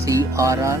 CRR.UL00۔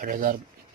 8000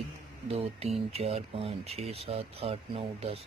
1 2 3 4 5 6 7 8 9 10.